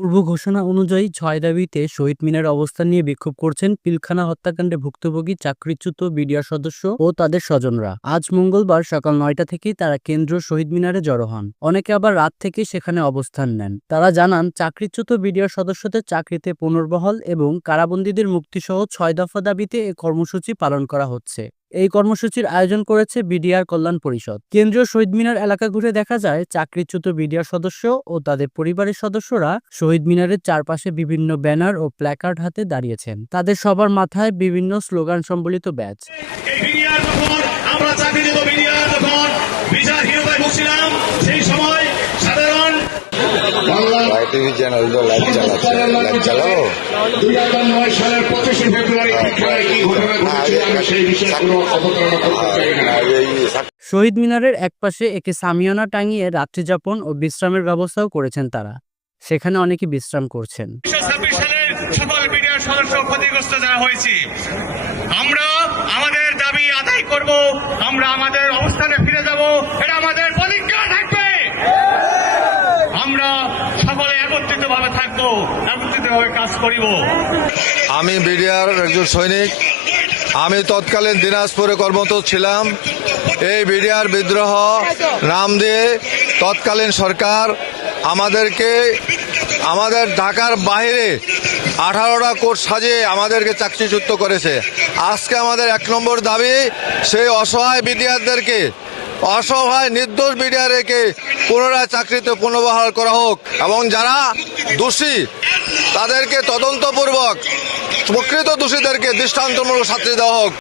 পূর্ব ঘোষণা অনুযায়ী ছয় দাবিতে শহীদ মিনারে অবস্থান নিয়ে বিক্ষোভ করছেন পিলখানা হত্যাকাণ্ডে ভুক্তভোগী চাকরিচ্যুত বিডিআর সদস্য ও তাদের স্বজনরা। আজ মঙ্গলবার সকাল নয়টা থেকেই তারা কেন্দ্রীয় শহীদ মিনারে জড়ো হন। অনেকে আবার রাত থেকেই সেখানে অবস্থান নেন। তারা জানান, চাকরিচ্যুত বিডিআর সদস্যদের চাকরিতে পুনর্বহল এবং কারাবন্দীদের মুক্তিসহ ছয় দফা দাবিতে এ কর্মসূচি পালন করা হচ্ছে। এই কর্মসূচির আয়োজন করেছে বিডিআর কল্যাণ পরিষদ। কেন্দ্রীয় শহীদ মিনার এলাকা ঘুরে দেখা যায় চাকরিচ্যুত বিডিআর সদস্য ও তাদের পরিবারের সদস্যরা শহীদ মিনারের চারপাশে বিভিন্ন ব্যানার ও প্ল্যাকার্ড হাতে দাঁড়িয়েছেন। তাদের সবার মাথায় বিভিন্ন স্লোগান সম্বলিত যখন আমরা চাকরি টিভি চ্যানেল তো লাইভ চালাচ্ছে লাইভ সাক- শহীদ মিনারের একপাশে একে সামিয়ানা টাঙিয়ে রাত্রিযাপন ও বিশ্রামের ব্যবস্থাও করেছেন তারা। সেখানে অনেকে বিশ্রাম করছেন। উনিশশো ছাব্বিশ সালের সকল বিডিআর সদস্য ক্ষতিগ্রস্ত যারা হয়েছি আমরা আমাদের দাবি আদায় করব আমরা আমাদের অবস্থানে ফিরে যাব এটা আমাদের প্রতিজ্ঞা থাকবে আমরা সকলে একত্রিত ভাবে থাকব একত্রিত ভাবে কাজ করিব। আমি বিডিআর একজন সৈনিক। আমি তৎকালীন দিনাজপুরে কর্মরত ছিলাম। এই বিডিআর বিদ্রোহ নাম দিয়ে তৎকালীন সরকার আমাদেরকে, আমাদের ঢাকার বাইরে আঠারোটা কোর্ট সাজিয়ে আমাদেরকে চাকরিচ্যুত করেছে। আজকে আমাদের এক নম্বর দাবি, সেই অসহায় বিডিআরদেরকে অসহায় নির্দোষ মিডিয়া রেখে পুনরায় চাকরিতে পুনর্বহাল করা হোক এবং যারা দোষী, তাদেরকে তদন্তপূর্বক, প্রকৃত দোষীদেরকে দৃষ্টান্তমূলক শাস্তি দেওয়া হোক।